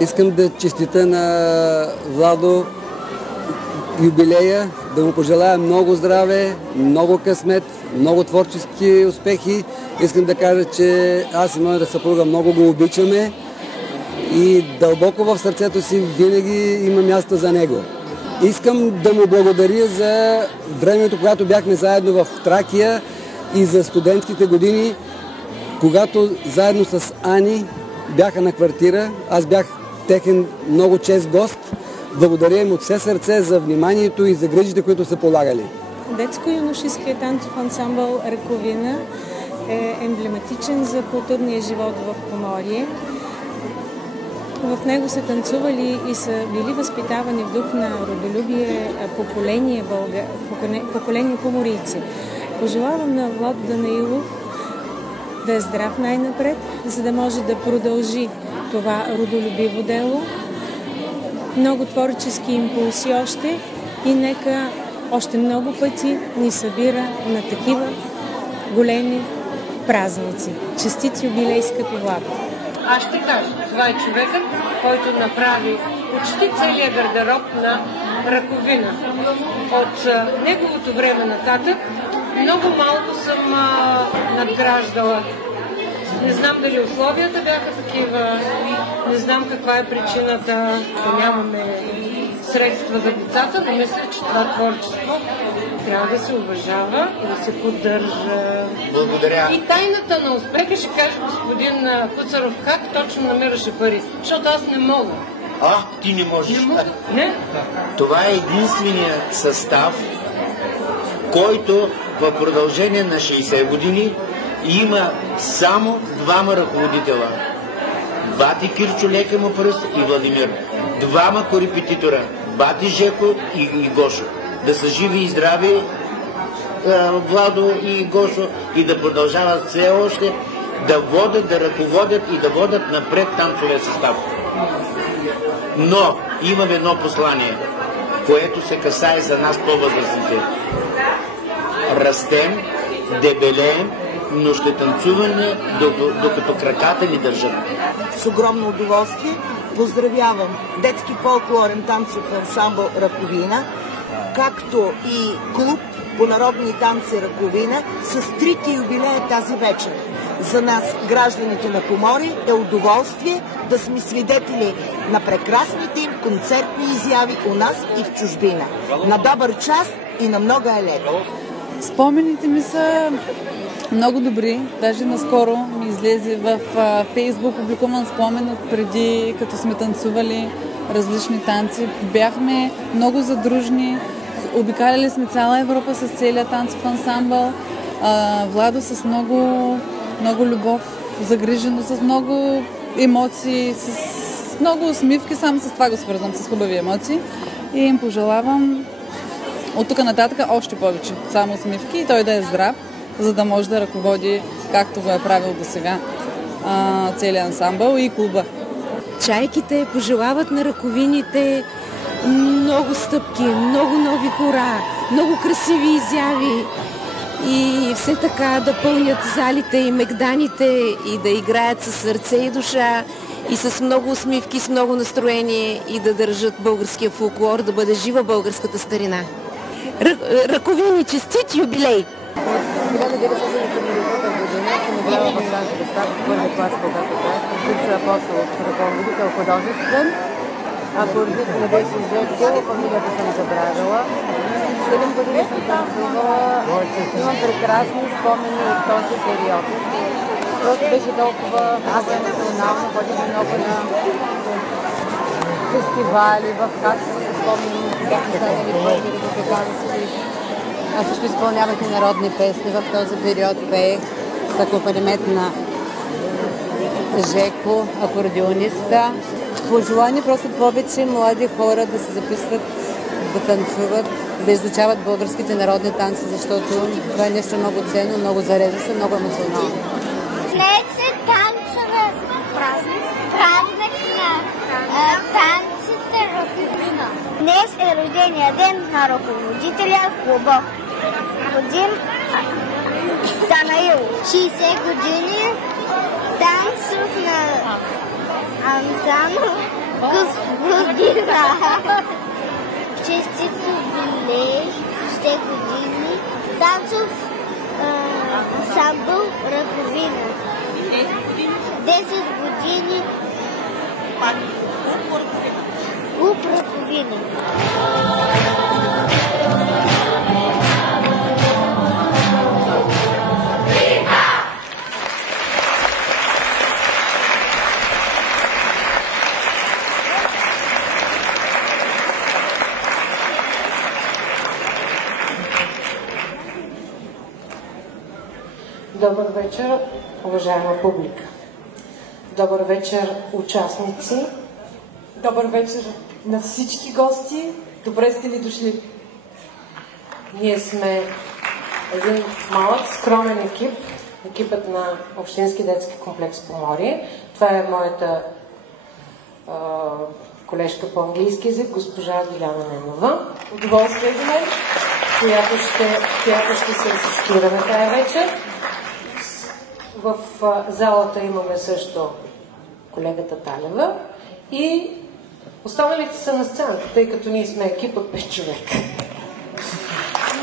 Искам да честита на Владо юбилея, да му пожелая много здраве, много късмет, много творчески успехи. Искам да кажа, че аз и моята съпруга много го обичаме и дълбоко в сърцето си винаги има място за него. Искам да му благодаря за времето, когато бяхме заедно в Тракия и за студентските години, когато заедно с Ани бяха на квартира. Аз бях техен много чест гост. Благодаря им от все сърце за вниманието и за грижите, които са полагали. Детско-юношеският танцов ансамбъл Раковина е емблематичен за културния живот в Поморие. В него са танцували и са били възпитавани в дух на родолюбие поколение поморийци. Пожелавам на Владо Данаилов да е здрав най-напред, за да може да продължи това родолюбиво дело. Много творчески импулси още и нека още много пъти ни събира на такива големи празници. Честит юбилей, скъпи Владо! Аз ще кажа, това е човекът, който направи почти целият гардероб на Раковина. От неговото време нататък много малко съм надграждала. Не знам дали условията бяха такива, не знам каква е причината да нямаме средства за децата, но мисля, че това творчество трябва да се уважава и да се поддържа. Благодаря. И тайната на успеха, ще каже господин Куцаров, как точно намираше пари, защото аз не мога. Ти не можеш. Не мога. Не? Това е единственият състав, който в продължение на 60 години има само двама ръководителя. Бати Кирчо Лека му пръст и Владимир. Двама корепетитора. Бати Жеко и Гошо. Да са живи и здрави Владо и Гошо и да продължават все още да водят, да ръководят и да водят напред танцовия състав. Но имам едно послание, което се касае за нас по-възрастните. Растем, дебелеем, но ще танцуваме, докато краката ни държат. С огромно удоволствие поздравявам детски фолклорен танцов ансамбъл Раковина, както и клуб по народни танци Раковина с трите юбилея тази вечер. За нас, гражданите на Поморие, е удоволствие да сме свидетели на прекрасните им концертни изяви у нас и в чужбина. На добър час и на много лето. Спомените ми са много добри. Даже наскоро ми излезе в Фейсбук публикуван спомен от преди, като сме танцували различни танци. Бяхме много задружни. Обикаляли сме цяла Европа с целия танцов ансамбъл. Владо с много любов, загриженост, с много емоции, с много усмивки. Само с това го свързвам, с хубави емоции. И им пожелавам от тук нататък още повече. Само усмивки и той да е здрав, за да може да ръководи, както го е правил до сега, целият ансамбъл и клуба. Чайките пожелават на раковините много стъпки, много нови хора, много красиви изяви и все така да пълнят залите и мегданите и да играят със сърце и душа и с много усмивки, с много настроение и да държат българския фолклор, да бъде жива българската старина. Раковини, честит юбилей! От 1990 година съм играла в тази представа в първи клас, когато бях. Бивша апостол, ръководител художествен. Акордист не беше изжекал, фамилията съм забравила. 7 години съм танцувала. Имам прекрасни спомени от този период. Просто беше толкова емоционално, ходихме много на фестивали, в Хасково се спомням, бяхме станали първи републикански. Аз също изпълнявах и народни песни. В този период пеех с акомпанимент на Жеко, акордеониста. Пожелание просто повече млади хора да се записват, да танцуват, да изучават българските народни танци, защото това е нещо много ценно, много зареждащо, много емоционално. Днес е танцове празник на танците Раковина. Днес е рождения ден на ръководителя клуба Владимир Данаилов. 60 години танцов на ансамбъл година! Честито юбилей, 60 години, танцов ансамбъл Раковина. 10 години. Клуб Раковина. Добър вечер, уважаема публика. Добър вечер, участници. Добър вечер на всички гости. Добре сте ли дошли? Ние сме един малък, скромен екип, екипът на Общински детски комплекс Поморие. Това е моята колежка по английски език, госпожа Диляна Ненова. Удоволствие за мен, която ще се асистираме тая вечер. В залата имаме също колегата Талева и останалите са на сцената, тъй като ние сме екип от 5 човека.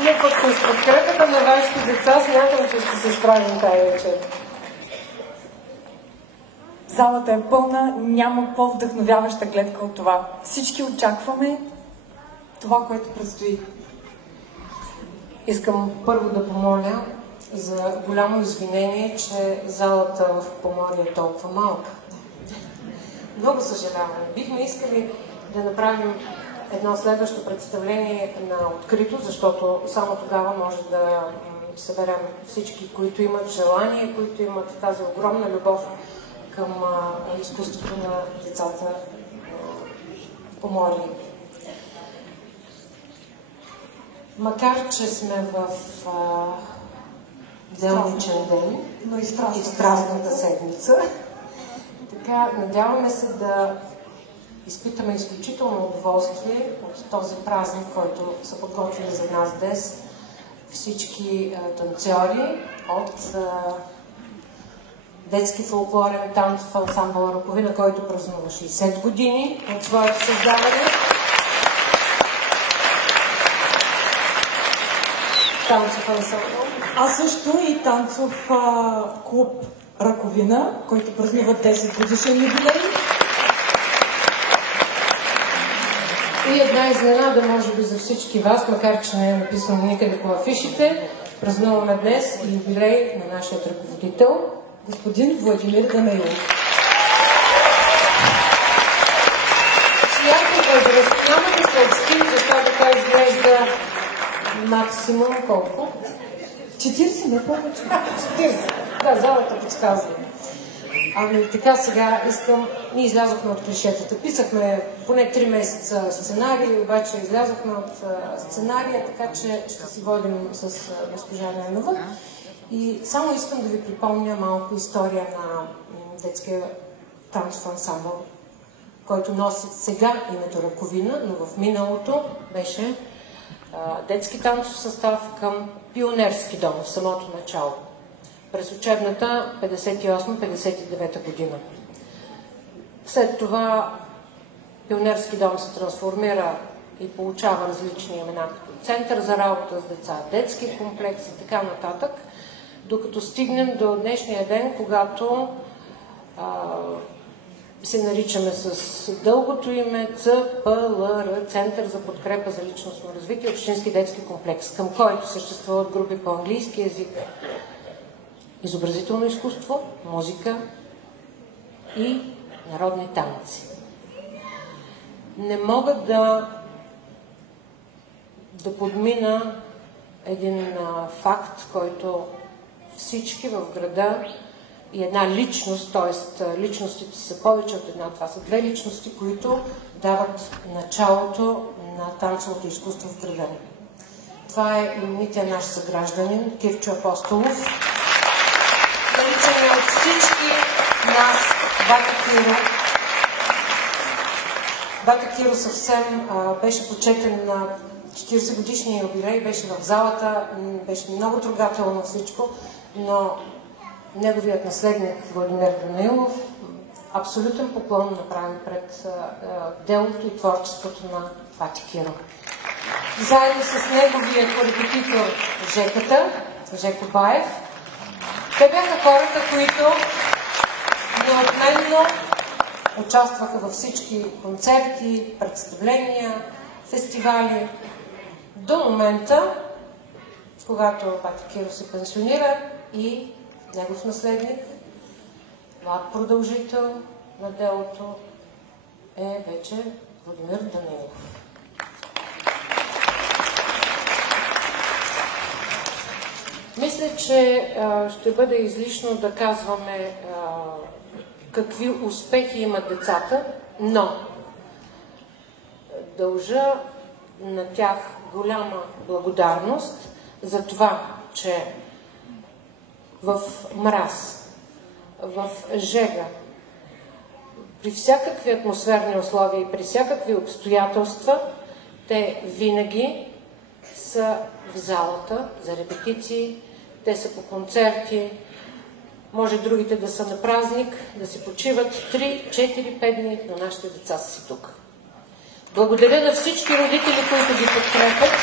Но пък с подкрепата на вашите деца смятам, че ще се справим тая вечер. залата е пълна, няма по-вдъхновяваща гледка от това. Всички очакваме това, което предстои. Искам първо да помоля за голямо извинение, че залата в Поморие е толкова малка. Много съжалявам. Бихме искали да направим едно следващо представление на открито, защото само тогава може да съберем всички, които имат желание, които имат тази огромна любов към изкуството на децата в Поморие. Макар че сме в делничен ден, но и страстната седмица, така надяваме се да изпитаме изключително удоволствие от този празник, който са подготвили за нас днес всички танцори от детски фолклорен танцов ансамбъл Раковина, който празнува 60 години от своето създаване. Танцов ансамбъл. А също и танцов клуб Раковина, който празнува 10 годишен юбилей. И една изненада, може би, за всички вас, макар че не е написано никъде по афишите, празнуваме днес юбилей на нашия ръководител, господин Владимир Данаилов. Чиято възраст няма да съобщим, защото той изглежда максимум колко? 40, не повече. 40. Да, залата подсказва. Ами така сега искам... Ние излязохме от клишетата. Писахме поне 3 месеца сценарии, обаче излязохме от сценария, така че ще си водим с госпожа Ненова. И само искам да ви припомня малко история на детския танцов ансамбъл, който носи сега името Раковина, но в миналото беше детски танцов състав към пионерски дом в самото начало, през учебната 58-59 година. След това пионерски дом се трансформира и получава различни имена, като Център за работа с деца, детски комплекс и така нататък, докато стигнем до днешния ден, когато се наричаме с дългото име ЦПЛР, Център за подкрепа за личностно развитие, Общински детски комплекс, към който съществуват групи по английски език, изобразително изкуство, музика и народни танци. Не мога да подмина един факт, който всички в града и една личност, т.е. личностите са повече от една. Това са 2 личности, които дават началото на танцовото изкуство в града. Това е именития наш съгражданин Кирчо Апостолов. Наричаме от всички нас Бата Киро. Бата Киро съвсем беше почетен на 40 годишния юбилей, беше в залата, беше много трогателно всичко, но неговият наследник Владимир Данаилов, абсолютен поклон направим пред делото и творчеството на Пати Киро. Заедно с неговия корепетитор Жеко Баев, те бяха хората, които неотменно участваха във всички концерти, представления, фестивали. До момента, когато Пати Киро се пенсионира и негов наследник, млад продължител на делото е вече Владимир Данилов. Мисля, че ще бъде излишно да казваме какви успехи имат децата, но дължа на тях голяма благодарност за това, че в мраз, в жега, при всякакви атмосферни условия и при всякакви обстоятелства, те винаги са в залата за репетиции, те са по концерти, може другите да са на празник, да си почиват 3, 4, 5 дни, но нашите деца са си тук. Благодаря на всички родители, които ги подкрепят,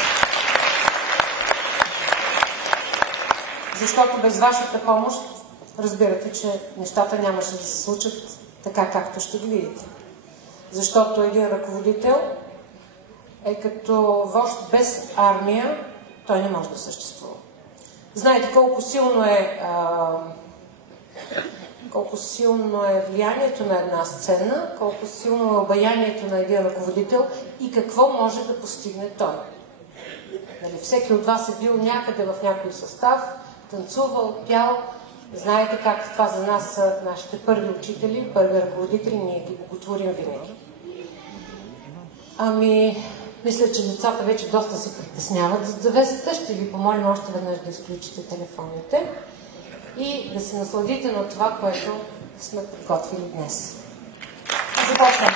защото без вашата помощ разбирате, че нещата нямаше да се случат така, както ще ги видите. Защото един ръководител е като вожд без армия, той не може да съществува. Знаете колко силно е влиянието на една сцена, колко силно е обаянието на един ръководител и какво може да постигне той. Нали, всеки от вас е бил някъде в някой състав, танцувал, пял. Знаете как това за нас са нашите първи учители, първи ръководители, ние ги боготворим винаги. Мисля, че децата вече доста се притесняват за завесата. Ще ви помолим още веднъж да изключите телефоните и да се насладите на това, което сме подготвили днес. Започваме!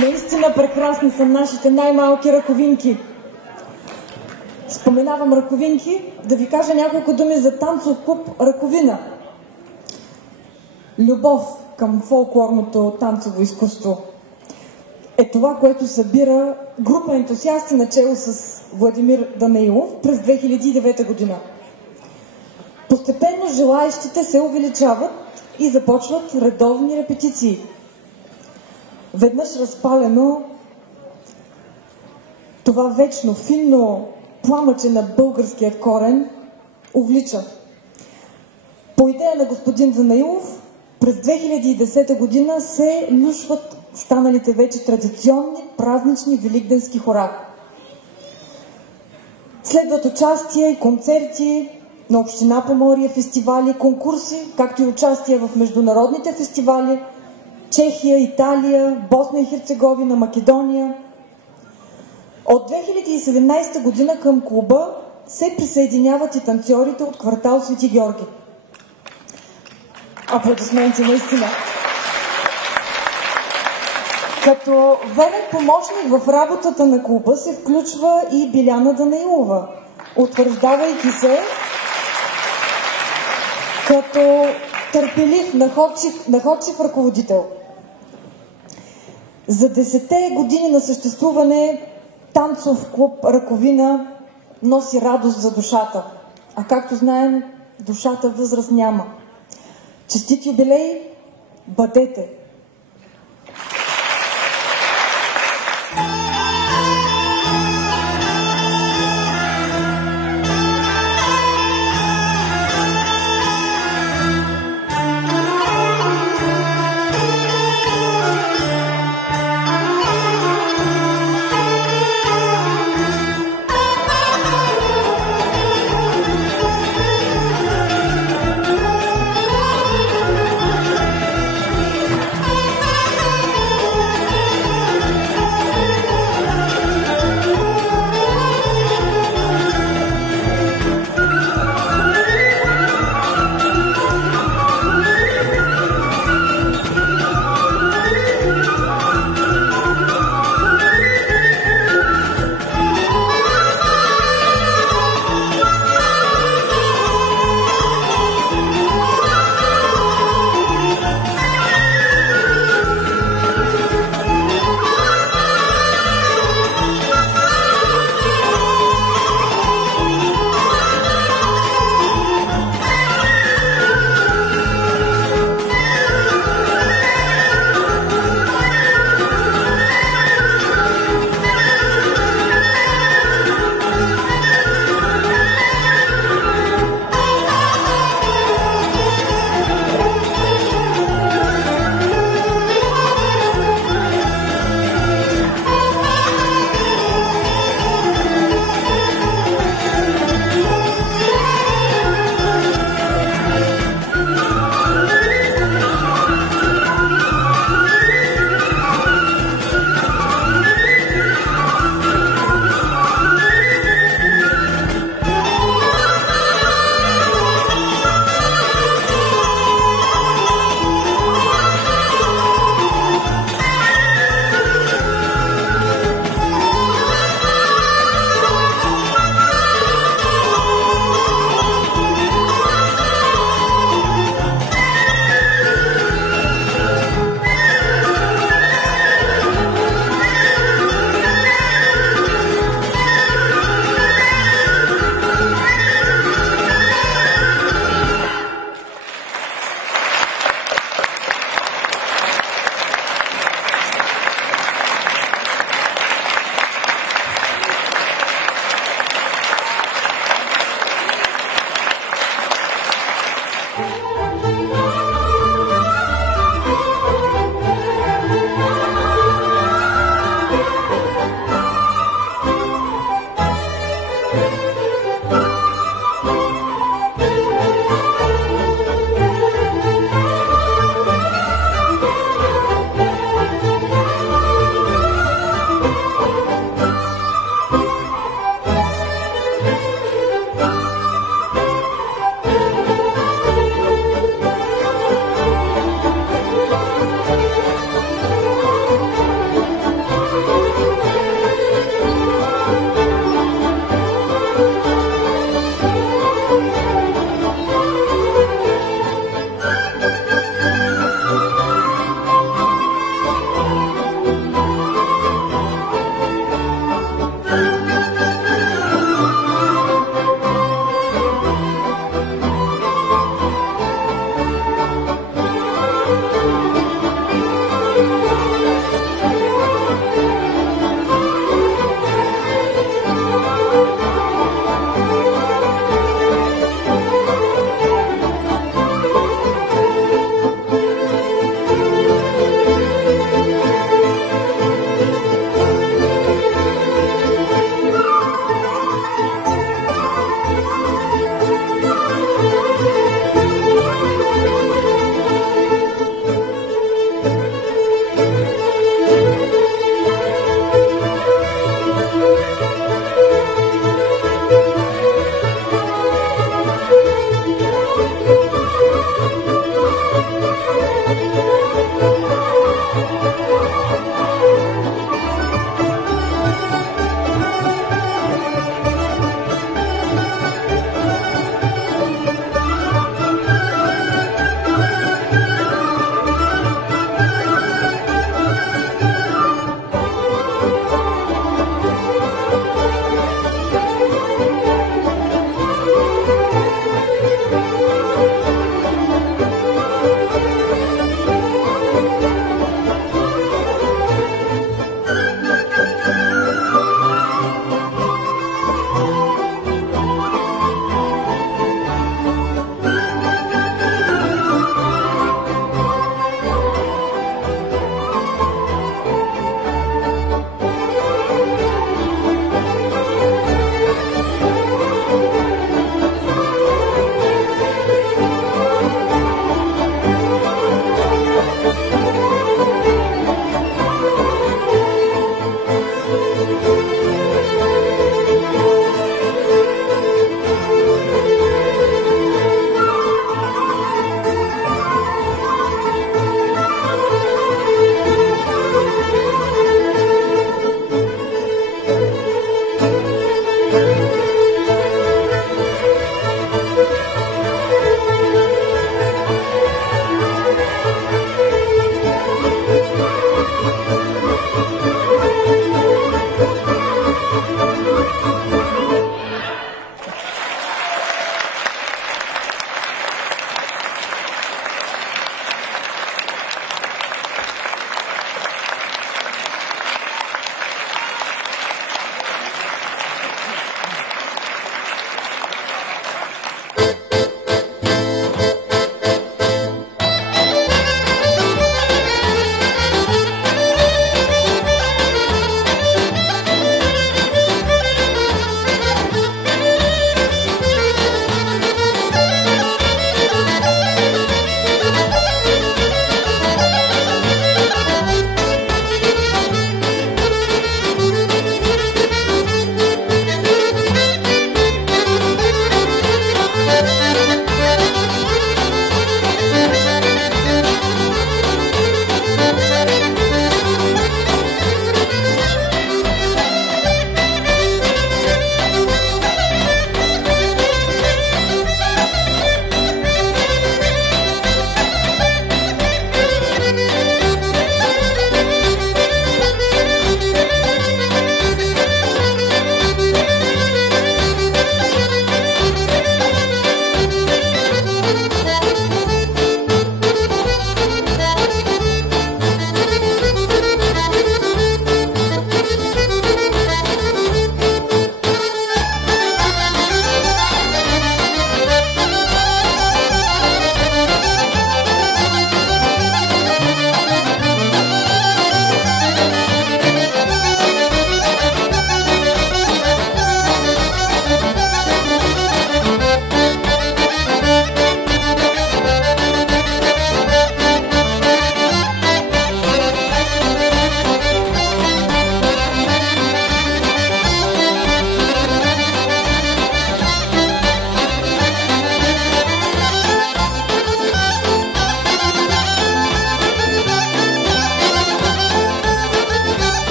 Наистина прекрасни са нашите най-малки ръковинки. Споменавам ръковинки, да ви кажа няколко думи за танцов клуб Ръковина. Любов към фолклорното танцово изкуство е това, което събира група ентусиасти начело с Владимир Данаилов през 2009 година. Постепенно желаещите се увеличават и започват редовни репетиции. Веднъж разпалено, това вечно, финно пламъче на българският корен увлича. По идея на господин Данаилов, през 2010 година се люшват станалите вече традиционни празнични великденски хора. Следват участия и концерти на Община Поморие, фестивали, конкурси, както и участия в международните фестивали Чехия, Италия, Босна и Херцеговина, Македония. От 2017 година към клуба се присъединяват и танцорите от квартал Свети Георги. Аплодисменти, наистина! Като верен помощник в работата на клуба се включва и Биляна Данаилова, утвърждавайки се като търпелив, находчив ръководител. За 10 години на съществуване танцов клуб Раковина носи радост за душата. А както знаем, душата възраст няма. Честит юбилей, бъдете!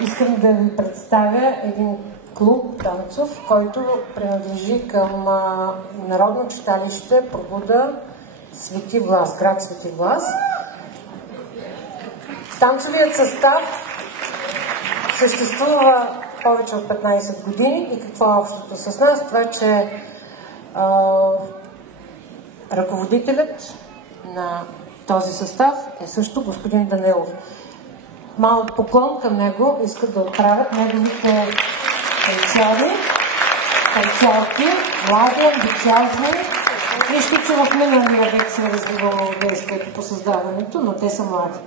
Искам да ви представя един клуб танцов, който принадлежи към Народно читалище Пробуда Свети Влас, град Свети Влас. Танцовият състав съществува повече от 15 години и какво е общото с нас? Това, че ръководителят на този състав е също господин Данилов. Малък поклон към него искат да отправят неговите пенсиони, пенсионки, млади, амбициозни. Нищо, че в миналия век се развивало действието по създаването, но те са млади.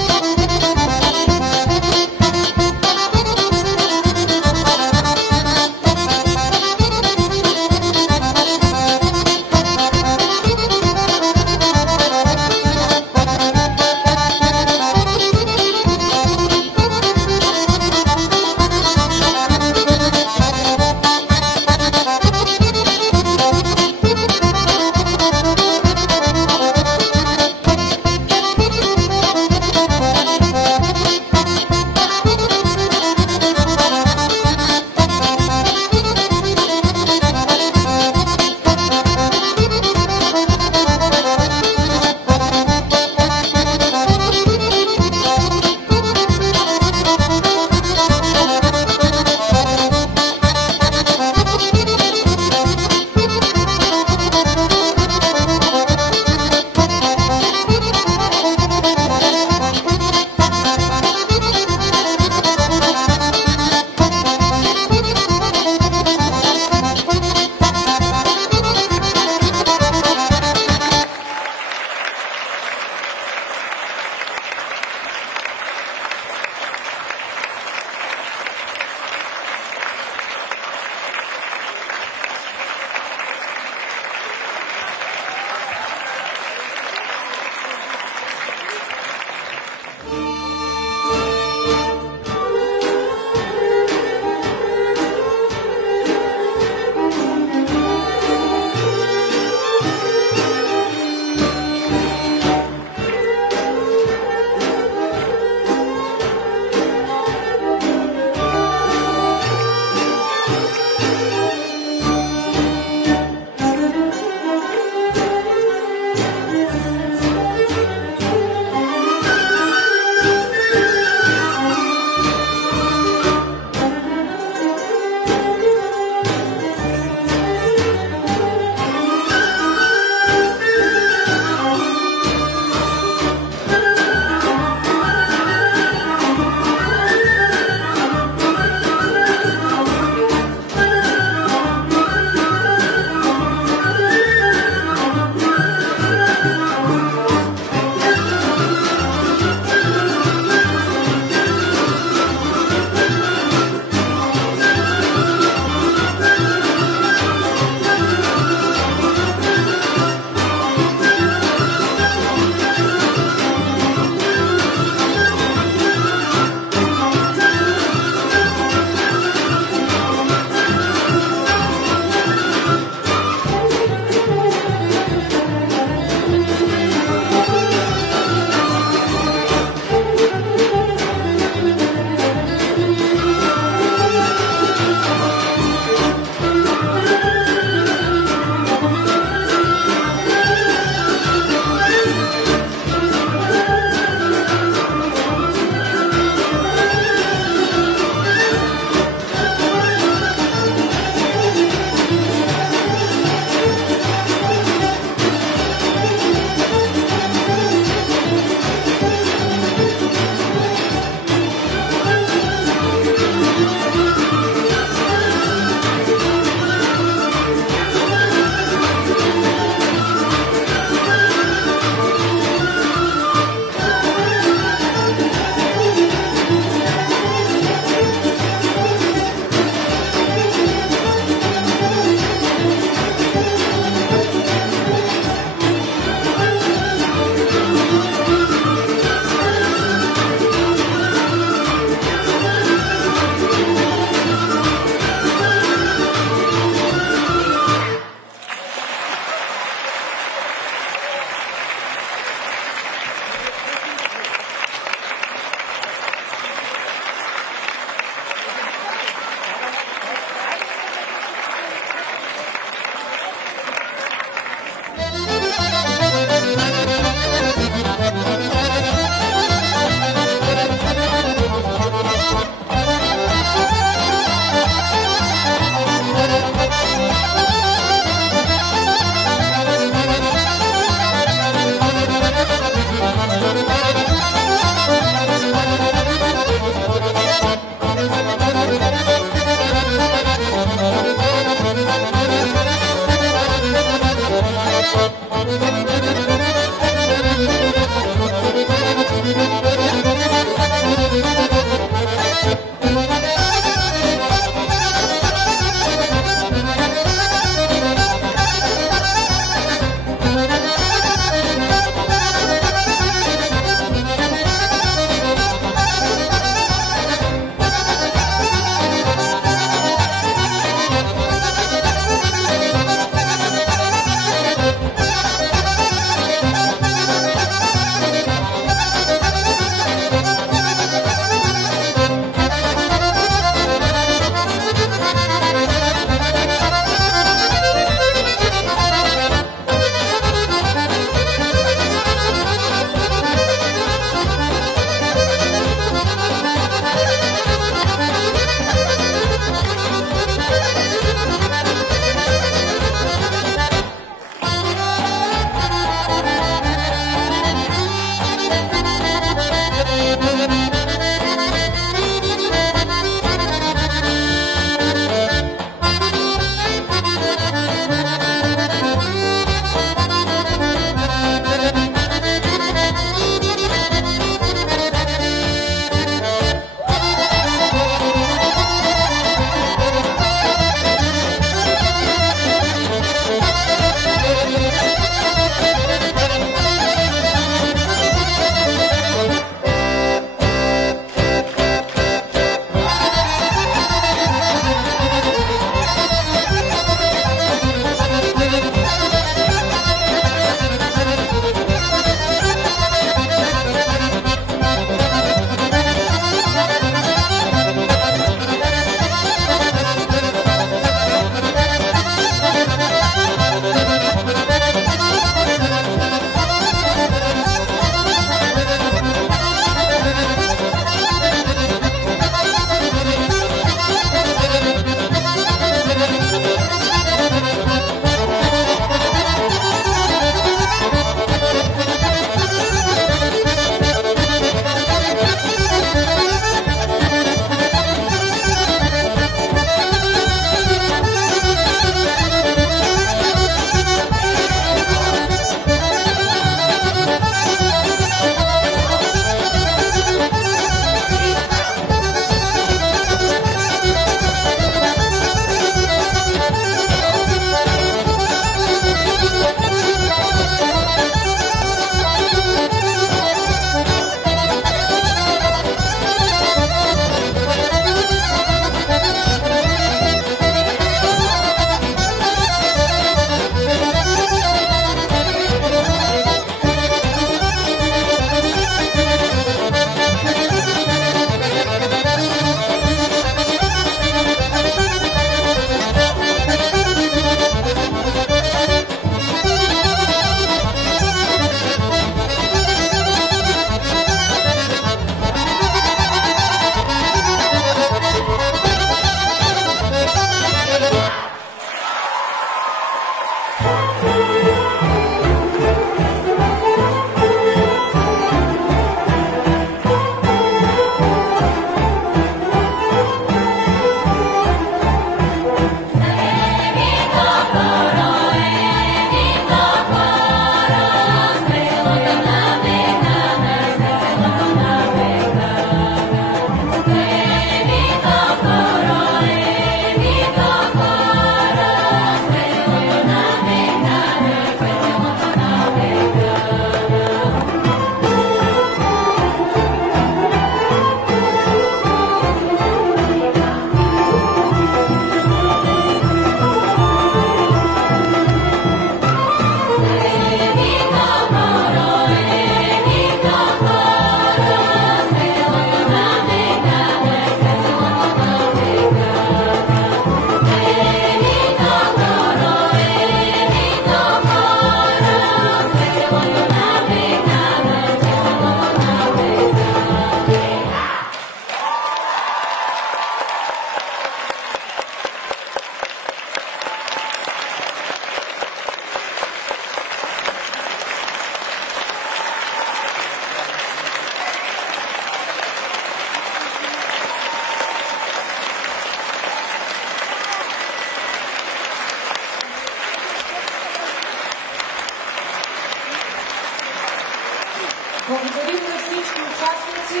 участници.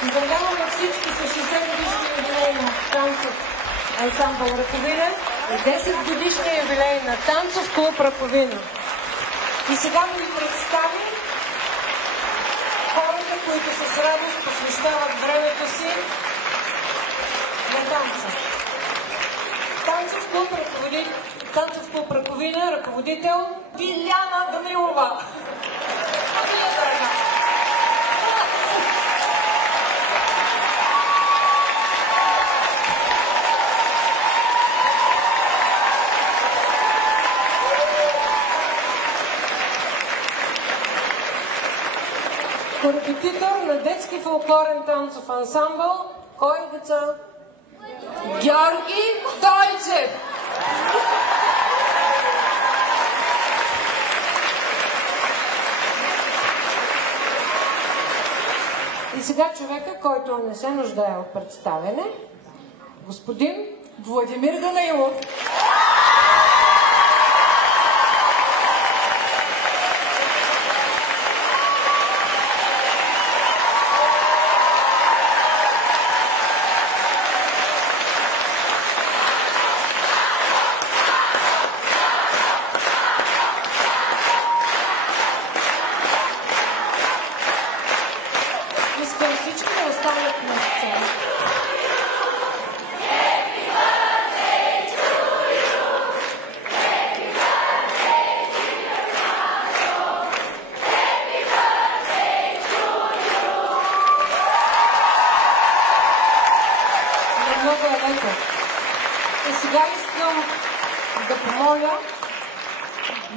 Поздравяваме всички с 60-годишния юбилей на танцов ансамбъл Раковина и 10-годишния юбилей на танцов клуб Раковина. И сега да ви представим хората, които с радост посвещават времето си на танца. Танцов клуб Раковина, ръководител Биляна Данилова. Корепетитор на детски фолклорен танцов ансамбъл. Кой е деца? Георги Дойчев. И сега човека, който не се нуждае от представяне, господин Владимир Данаилов.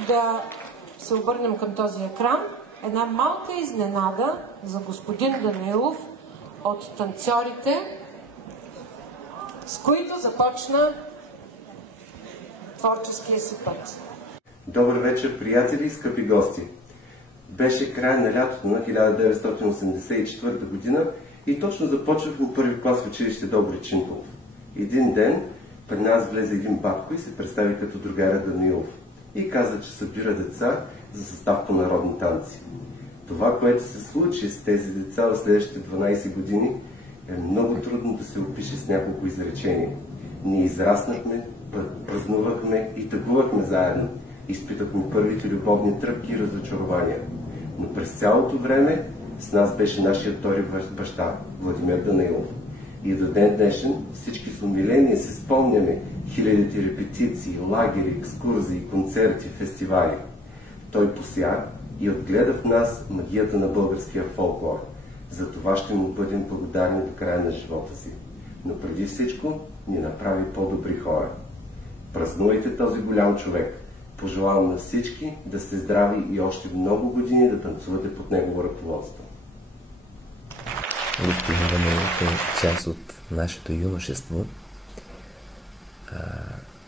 Да се обърнем към този екран. Една малка изненада за господин Данилов от танцорите, с които започна творческия си път. Добър вечер, приятели и скъпи гости! Беше края на лятото на 1984 година и точно започвахме първи клас в училище Добричинков. Един ден при нас влезе един батко и се представи като другаря Данилов и каза, че събира деца за състав по народни танци. Това, което се случи с тези деца в следващите 12 години, е много трудно да се опише с няколко изречения. Ние израснахме, празнувахме и тъгувахме заедно. Изпитахме първите любовни тръпки и разочарования. Но през цялото време с нас беше нашия втори баща, Владимир Данаилов. И до ден днешен всички с умиление се спомняме хилядите репетиции, лагери, екскурзии, концерти, фестивали. Той пося и отгледа в нас магията на българския фолклор. За това ще му бъдем благодарни до края на живота си. Но преди всичко ни направи по-добри хора. Празнувайте този голям човек. Пожелавам на всички да сте здрави и още много години да танцувате под негово ръководство. Господин Данаилов е част от нашето юношество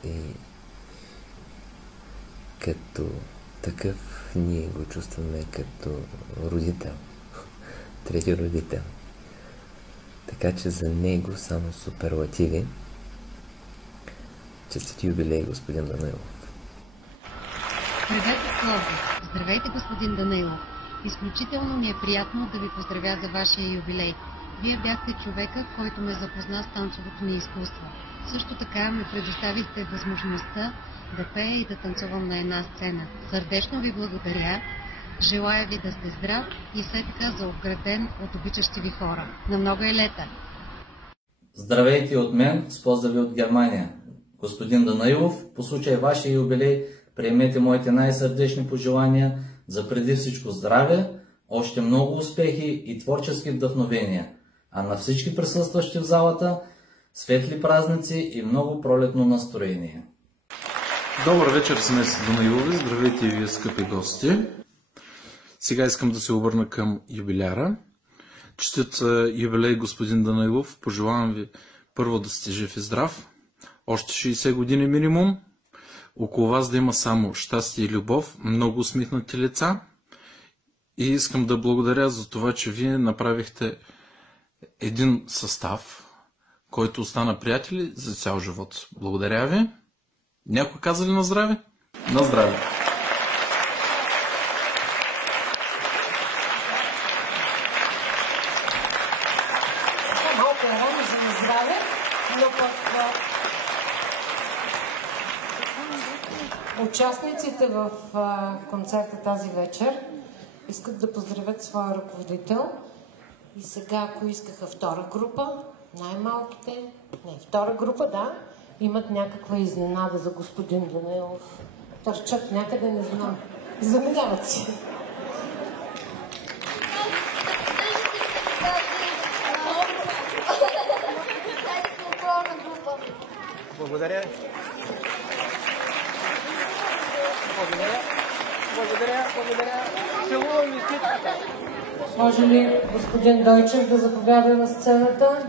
и като такъв ние го чувстваме като родител, трети родител. Така че за него само суперлативи. Честит юбилей, господин Данаилов. Здравейте, Пловдив! Здравейте, господин Данаилов! Изключително ми е приятно да ви поздравя за вашия юбилей. Вие бяхте човека, който ме запозна с танцовото ми изкуство. Също така ми предоставихте възможността да пея и да танцувам на една сцена. Сърдечно ви благодаря. Желая ви да сте здрав и все така заобграден от обичащи ви хора. На много е лета! Здравейте от мен, с поздрави от Германия. Господин Данаилов, по случай вашия юбилей, приемете моите най-сърдечни пожелания за преди всичко здраве, още много успехи и творчески вдъхновения, а на всички присъстващи в залата светли празници и много пролетно настроение. Добър вечер, семейство Данаилови, здравейте и вие, скъпи гости. Сега искам да се обърна към юбиляра. Честит юбилей, господин Данаилов, пожелавам ви първо да сте жив и здрав, още 60 години минимум, около вас да има само щастие и любов, много усмихнати лица и искам да благодаря за това, че вие направихте един състав, който остана приятели за цял живот. Благодаря ви. Някой каза ли на здраве? На здраве! Участниците в концерта тази вечер искат да поздравят своя ръководител. И сега, ако искаха втора група, най-малките, втора група, да, имат някаква изненада за господин Данаилов. Търчат някъде, не знам. Заминяват си. Благодаря. Благодаря. Целувам и всичките. Може ли господин Дойчев да заповяда на сцената?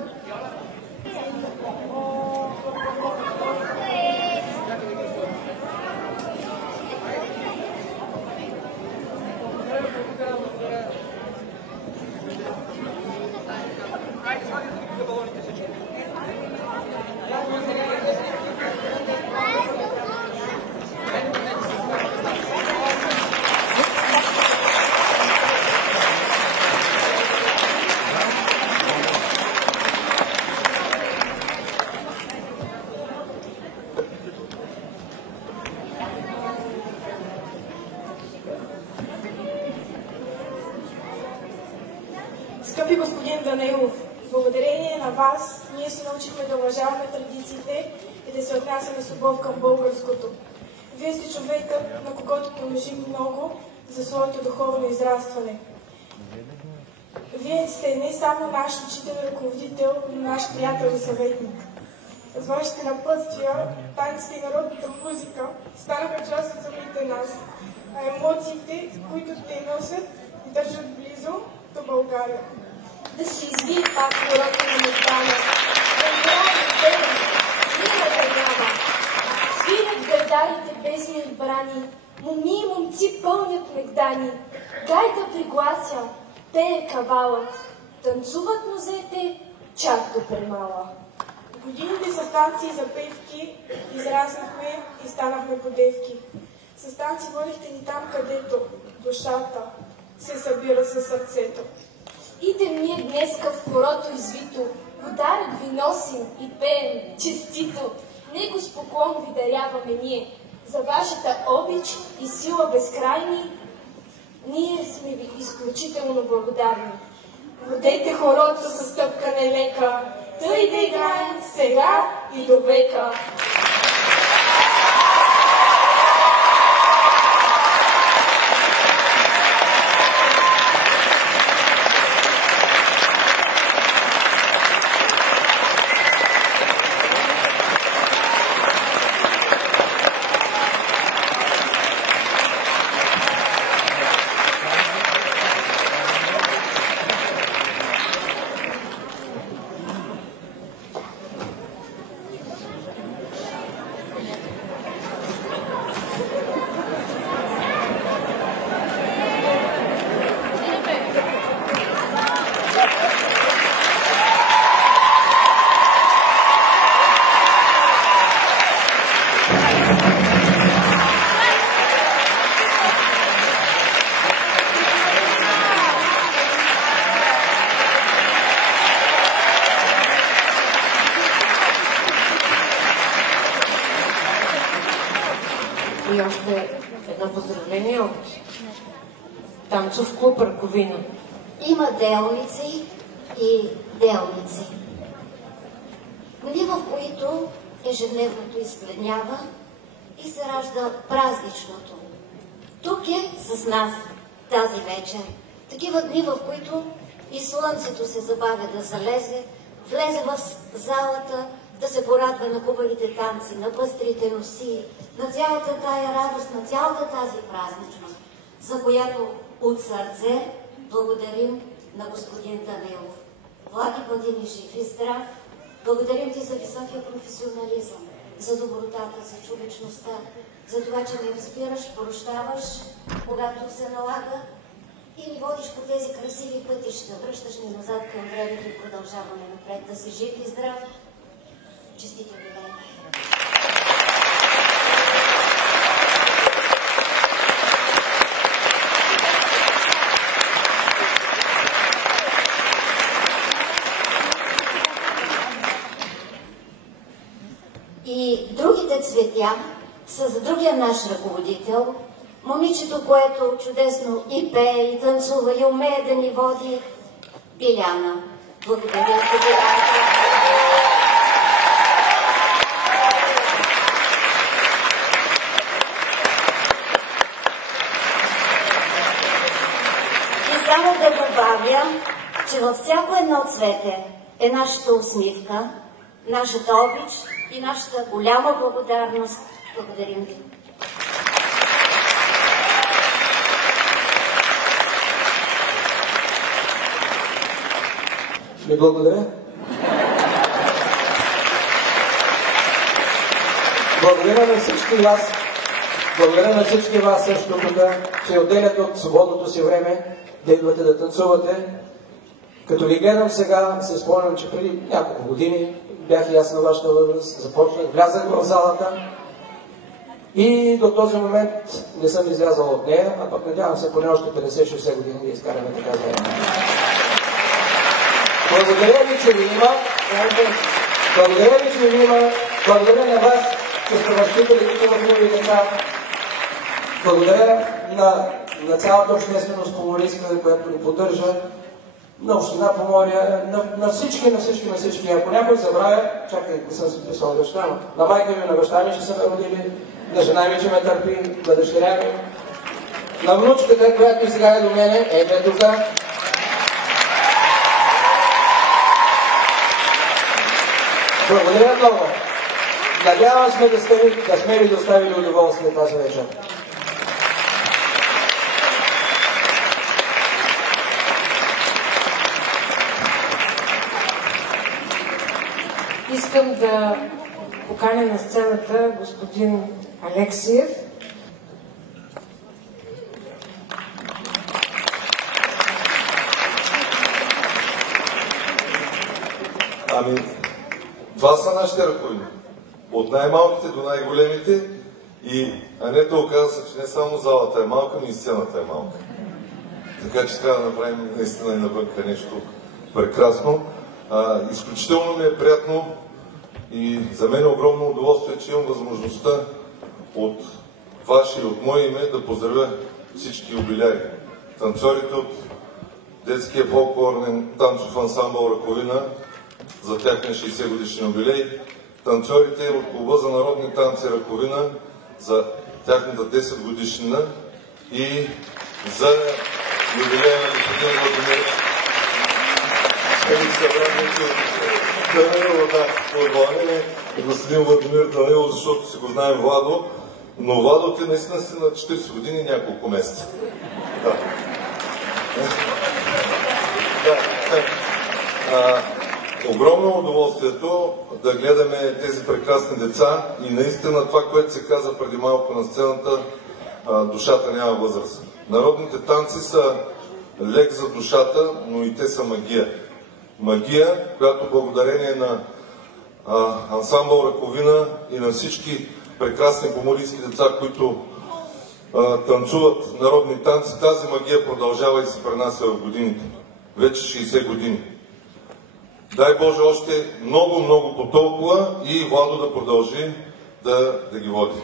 Скъпи господин Данаилов, благодарение на вас ние се научихме да уважаваме традициите и да се отнасяме с любов към българското. Вие сте човекът, на когото дължим много за своето духовно израстване. Вие сте не само наш учител и ръководител, но наш приятел и съветник. С вашите напътствия, танците и народната музика станаха част от самите нас, а емоциите, които те носят, и държат близо до България. Да се извие пак хората на Мегдана, да играят ден, мира да няма. Свирят гърдарите бездни отбрани, моми и момци пълнят мегдани. Гай да приглася, пее кавалът, танцуват музете, чак до премала. Годините с танци и запевки израснахме и станахме подевки. С танци водихте ни там, където душата се събира със сърцето. Идем ние днеска в порото извито, подарък ви носим и пеем честито. Него с поклон ви даряваме ние, за вашата обич и сила безкрайни. Ние сме ви изключително благодарни. Водете хорото със стъпка нелека, тъй да играем сега и до века. И още едно поздравление от танцов клуб Раковина. Има делници и делници. Дни, в които ежедневното избледнява и се ражда празничното. Тук е с нас тази вечер. Такива дни, в които и слънцето се забавя да залезе, влезе в залата, да се порадва на хубавите танци, на пъстрите носии, на цялата тая радост, на цялата тази празничност, за която от сърце благодарим на господин Данаилов. Влади, бъди ни жив и здрав. Благодарим ти за високия професионализъм, за добротата, за човечността, за това, че ме разбираш, прощаваш, когато се налага и ни водиш по тези красиви пътища. Връщаш ни назад към времето и продължаваме напред. Да си жив и здрав. Честити юбилей! И другите цветя с другия наш ръководител, момичето, което чудесно и пее, и танцува, и умее да ни води, Биляна. Благодаря за Биляна. И само да добавя, че във всяко едно цвете е нашата усмивка, нашата обич и нашата голяма благодарност. Благодарим ви. Ви благодаря. Благодаря на всички вас. Благодаря на всички вас също тук, че отделят от свободното си време да идвате да танцувате. Като ви гледам сега, се спомням, че преди няколко години бях и аз на вашата възраст, започнах, влязах в залата и до този момент не съм излязал от нея, а пък надявам се поне още 50-60 години да изкараме така заедно. Благодаря ви, че ви има. Благодаря ви, че ви има. Благодаря на вас, че сте възпитали такива хубави деца. Благодаря на цялата общественост поморийска, която ни поддържа, на община Поморие, на всички. Ако някой забравя, чакай, не съм си писал баща, на майка ми, на баща ми ще са ме родили, на жена ми, че ме търпи, на дъщеря ми, на внучката, която и сега е до мене, ето тук. Благодаря много. Надявам се да сме ви доставили удоволствие тази вечер. Искам да поканя на сцената господин Алексиев. Ами, това са нашите ръководни. От най-малките до най-големите. И Анета оказа се, че не само залата е малка, но и сцената е малка. Така че трябва да направим наистина и навънка нещо прекрасно. Изключително ми е приятно и за мен е огромно удоволствие, че имам възможността от ваше и от мое име да поздравя всички юбиляри. Танцорите от детския фолклорен танцов ансамбъл Раковина за тяхния 60 годишен юбилей, танцорите от клуба за народни танци Раковина за тяхната 10 годишнина и за юбилея на господин Владимир Данаилов, господин Владимир Данаилов, защото си го знаем Владо, но Владо ти наистина си на 40 години и няколко месеца. Огромно удоволствието да гледаме тези прекрасни деца и наистина това, което се каза преди малко на сцената, душата няма възраст. Народните танци са лек за душата, но и те са магия. Магия, която благодарение на ансамбъл Раковина и на всички прекрасни поморийски деца, които танцуват народни танци, тази магия продължава и се пренася в годините. Вече 60 години. Дай Боже още много по толкова и Владо да продължи да ги води.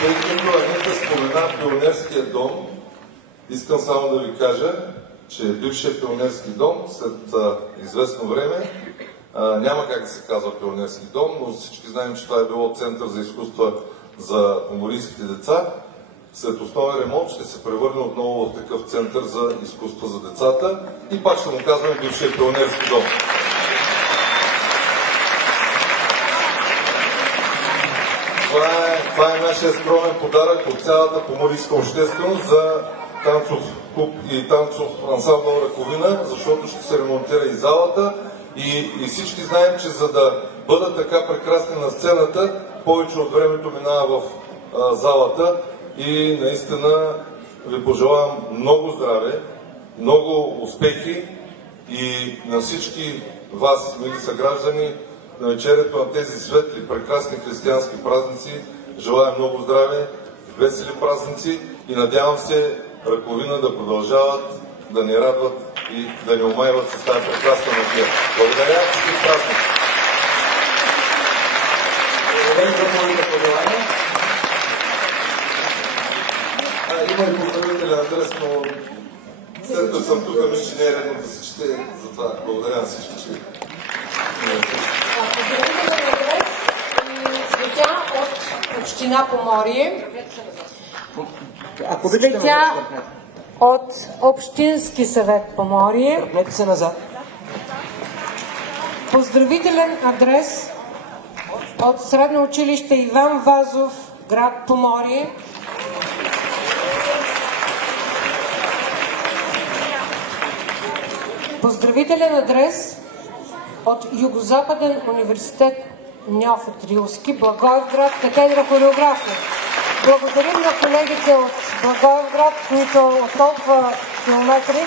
Тъй като Анета спомена пионерския дом, искам само да ви кажа, че бившият пионерски дом след известно време няма как да се казва пионерски дом, но всички знаем, че това е било център за изкуства за поморийските деца. След основен ремонт ще се превърне отново в такъв център за изкуства за децата и пак ще му казваме бившия пионерски дом. Това е нашия скромен подарък от цялата поморийска общественост за танцов клуб и танцов ансамбъл Раковина, защото ще се ремонтира и залата и всички знаем, че за да бъдат така прекрасни на сцената, повече от времето минава в залата и наистина ви пожелавам много здраве, много успехи и на всички вас, мили съграждани, на вечерието на тези светли, прекрасни християнски празници. Желая много здраве, весели празници и надявам се Раковина да продължават да ни радват и да ни умайват с тази прекрасна магия. Благодаря и празник! Благодаря за моите пожелания. Има и поправителя адрес, но след като съм тук, мисля, че не е редно да се чете, затова благодаря на всички, че поздравителен адрес и цветя от община Поморие. Цветя от Общински съвет Поморие. Върнете се назад. Поздравителен адрес от Средно училище Иван Вазов, град Поморие. Поздравителен адрес от Югозападен университет Неофит Рилски, Благоевград, катедра хореография. Благодарим на колегите от Благоевград, които от толкова километри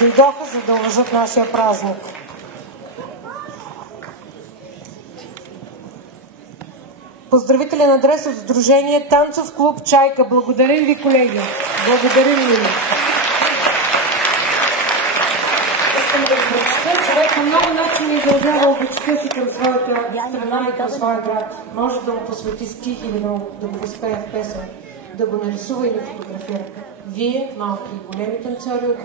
дойдоха, за да уважат нашия празник. Поздравителен адрес от Сдружение Танцов клуб Чайка. Благодарим ви, колеги. Благодарим ви. Искам да ви прочета. Човек по много начини изразява обичта си към своята страна и към своя град. Може да му посвети стих или да го възпее в песен, да го нарисува или фотографира. Вие, малки и големи танцори от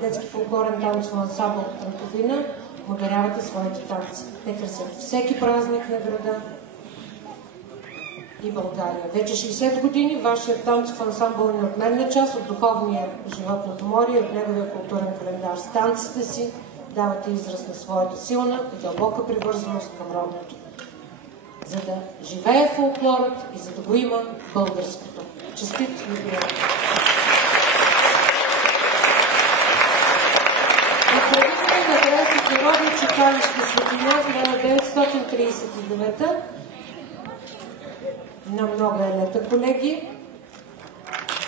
детски фолклорен танцов ансамбъл Танковина, му дарявате своите танци. Те красят всеки празник на града и България. Вече 60 години вашият танцов ансамбъл е неотменна част от духовния живот на Поморие и от неговия културен календар. С танците си давате израз на своята силна и дълбока привързаност към родното. За да живее фолклорът и за да го има българското. Честит юбилей! Поздравителен адрес от Народно читалище Светлина 1939 на много елета, колеги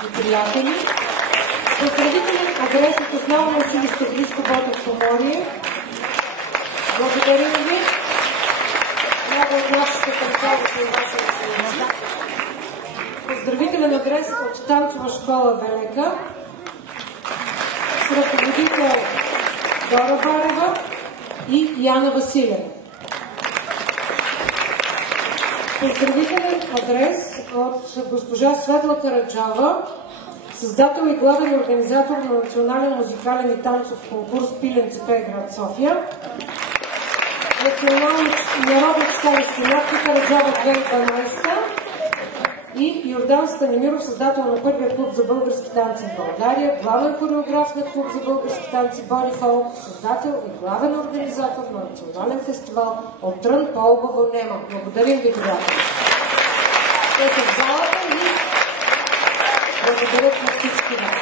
и приятели. Поздравителен адрес от основно училище Близко Ботев Поморие. Благодарим ви. Много от нашите танцове и ваши ученици. Поздравителен адрес от танцова школа Велека с ръководител Дора Барева и Яна Василева. Поздравителен адрес от госпожа Светла Караджава, създател и главен организатор на национален музикален и танцов конкурс Пилен ЦП град София. Народно читалище Натка Караджава 2012 и Йордан Станимиров, създател на първия клуб за български танци в България, главен хореограф на клуб за български танци Бони Фолк, създател и главен организатор на национален фестивал От трън по-обаво нема. Благодарим ви, приятели! Те са в залата и благодарят на всички вас.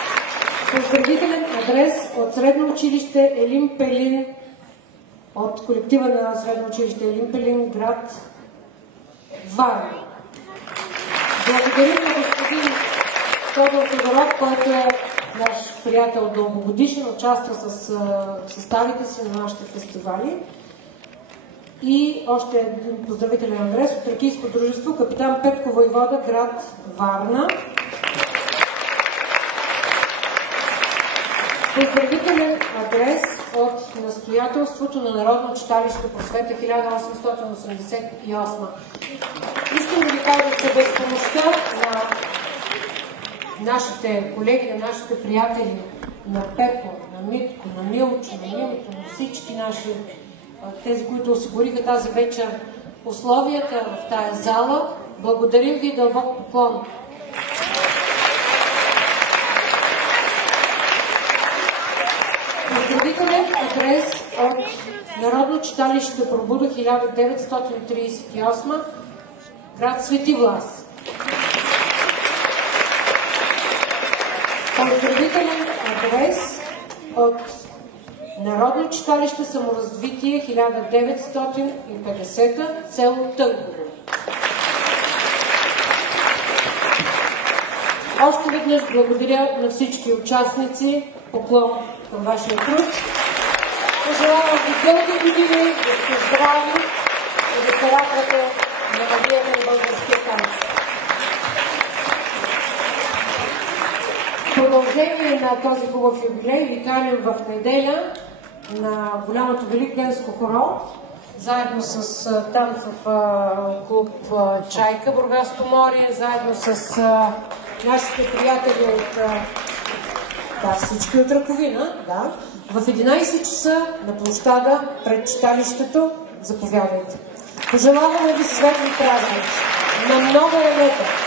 Поздравителен адрес от Средно училище Елин Пелин, от колектива на Средно училище Елин Пелин, град Варна. Благодарим на господин Тодор Тодоров, който е наш приятел дългогодишен, участва с съставите си на нашите фестивали. И още един поздравителен адрес от Тракийско дружество Капитан Петко Войвода, град Варна. Поздравителен адрес от настоятелството на Народно читалище Просвета 1888. Искам да ви кажа, че без помощта на нашите колеги, на нашите приятели, на Пепо, на Митко, на Милчо, на Милко, на всички наши, тези, които осигуриха тази вечер условията в тая зала, благодарим ви, дълбок поклон. Поздравителен адрес от Народно читалище Пробуда 1938, град Свети Влас. Поздравителен адрес от Народно читалище Саморазвитие 1950, село Тънково. Още веднъж благодаря на всички участници. Поклон към вашия труд. Пожелавам ви дълги години, да сте здрави и да се радвате на магията на българския танц. продължение на този хубав юбилей ви каним в неделя на голямото великденско хоро, заедно с танца в клуб Чайка, Бургаско море, заедно с нашите приятели от всички от Раковина, да. В 11 часа на площада пред читалището. Заповядайте. Пожелаваме ви светли празници, на много елета!